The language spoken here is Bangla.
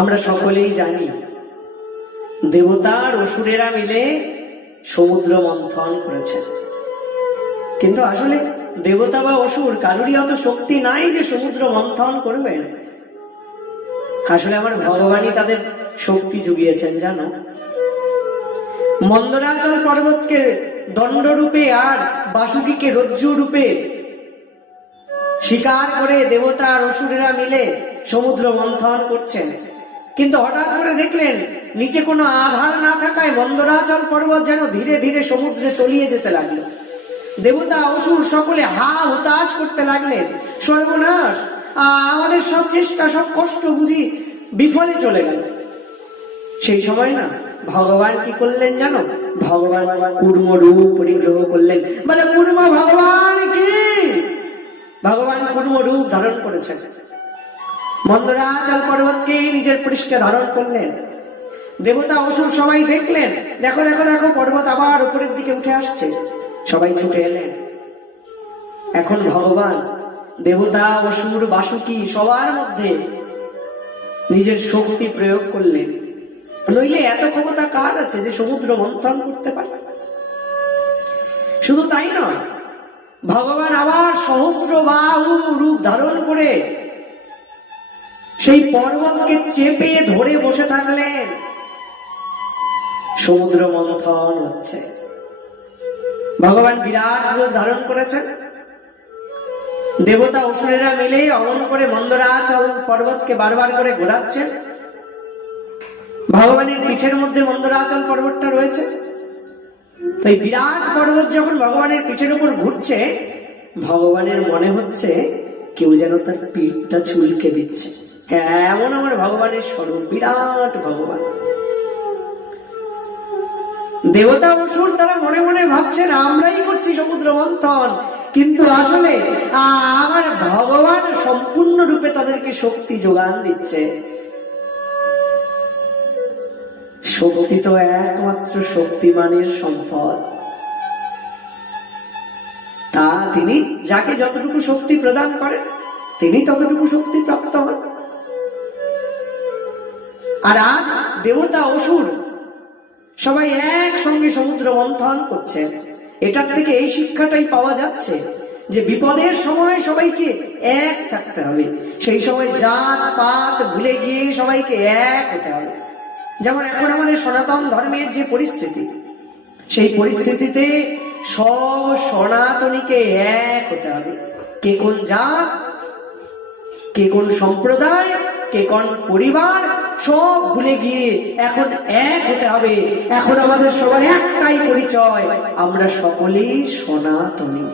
আমরা সকলেই জানি দেবতা আর অসুরেরা মিলে সমুদ্র মন্থন করেছে, কিন্তু আসলে দেবতা বা অসুর কারোরই অত শক্তি নাই যে সমুদ্র মন্থন করবেন। আসলে আমার ভগবানই তাদের শক্তি জুগিয়েছেন জানো। মন্দরাচল পর্বতকে দণ্ড রূপে আর বাসুকীকে রজ্জু রূপে শিকার করে দেবতা আর অসুরেরা মিলে সমুদ্র মন্থন করছেন, কিন্তু হঠাৎ করে দেখলেন নিচে কোনো আধার না থাকায় মন্দরাচল পর্বত যেন ধীরে ধীরে সমুদ্রে তলিয়ে যেতে লাগলো। দেবতা অসুর সকলে হা হুতাশ করতে লাগলেন, সর্বনাশ, আমাদের সব চেষ্টা সব কষ্ট বুঝি বিফলে চলে গেল। সেই সময় না ভগবান কি করলেন জানো? ভগবান কুর্ম রূপ পরিগ্রহ করলেন। বলে কুর্ম ভগবান কি? ভগবান কুর্ম রূপ ধারণ করেছেন, মন্দরাচল পর্বতকে নিজের পৃষ্ঠে ধারণ করলেন। দেবতা অসুর সবাই দেখলেন, দেখো দেখো দেখো পর্বত আবার উপরের দিকে উঠে আসছে। সবাই ছুটে এলেন। এখন ভগবান দেবতা অসুর বাসুকী সবার মধ্যে নিজের শক্তি প্রয়োগ করলেন। নইলে এত ক্ষমতা কার আছে যে সমুদ্র মন্থন করতে পারে? শুধু তাই নয়, ভগবান আবার সহস্র বাহু রূপ ধারণ করে সেই পর্বতকে চেপে ধরে বসে থাকলেন। সমুদ্র মন্থন হচ্ছে। ভগবান বিরাট রূপ ধারণ করেছেন। দেবতা অসুরেরা মিলে অমন করে মন্দরাচল পর্বতকে বারবার করে ঘোরাচ্ছেন। ভগবানের পিঠের মধ্যে মন্দরাচল পর্বতটা রয়েছে। তাই বিরাট পর্বত যখন ভগবানের পিঠের উপর ঘুরছে, ভগবানের মনে হচ্ছে কেউ যেন তার পিঠটা চুলকে দিচ্ছে। হ্যাঁ, এমন আমার ভগবানের স্বরূপ, বিরাট ভগবান। দেবতা অসুর তারা মনে মনে ভাবছেন আমরাই করছি সমুদ্র মন্থন, কিন্তু আসলে আমার ভগবান সম্পূর্ণ রূপে তাদেরকে শক্তি যোগান দিচ্ছে। শক্তি তো একমাত্র শক্তিমানের সম্পদ। তা তিনি যাকে যতটুকু শক্তি প্রদান করেন তিনি ততটুকু শক্তি প্রাপ্ত হন। আর আজ দেবতা অসুর সবাই একসঙ্গে সমুদ্র মন্থন করছে। এটার থেকে এই শিক্ষাটাই পাওয়া যাচ্ছে যে বিপদের সময় সবাইকে এক থাকতে হবে। সেই সময় জাত পাত ভুলে গিয়ে সবাইকে এক হতে হবে। যেমন এখন আমাদের সনাতন ধর্মের যে পরিস্থিতি, সেই পরিস্থিতিতে সব সনাতনীকে এক হতে হবে। কে কোন জাত, কে কোন সম্প্রদায়, কে কোন পরিবার, সব ভুলে গিয়ে এখন এক হতে হবে। এখন আমাদের সবার একটাই পরিচয়, আমরা সকলেই সনাতনী।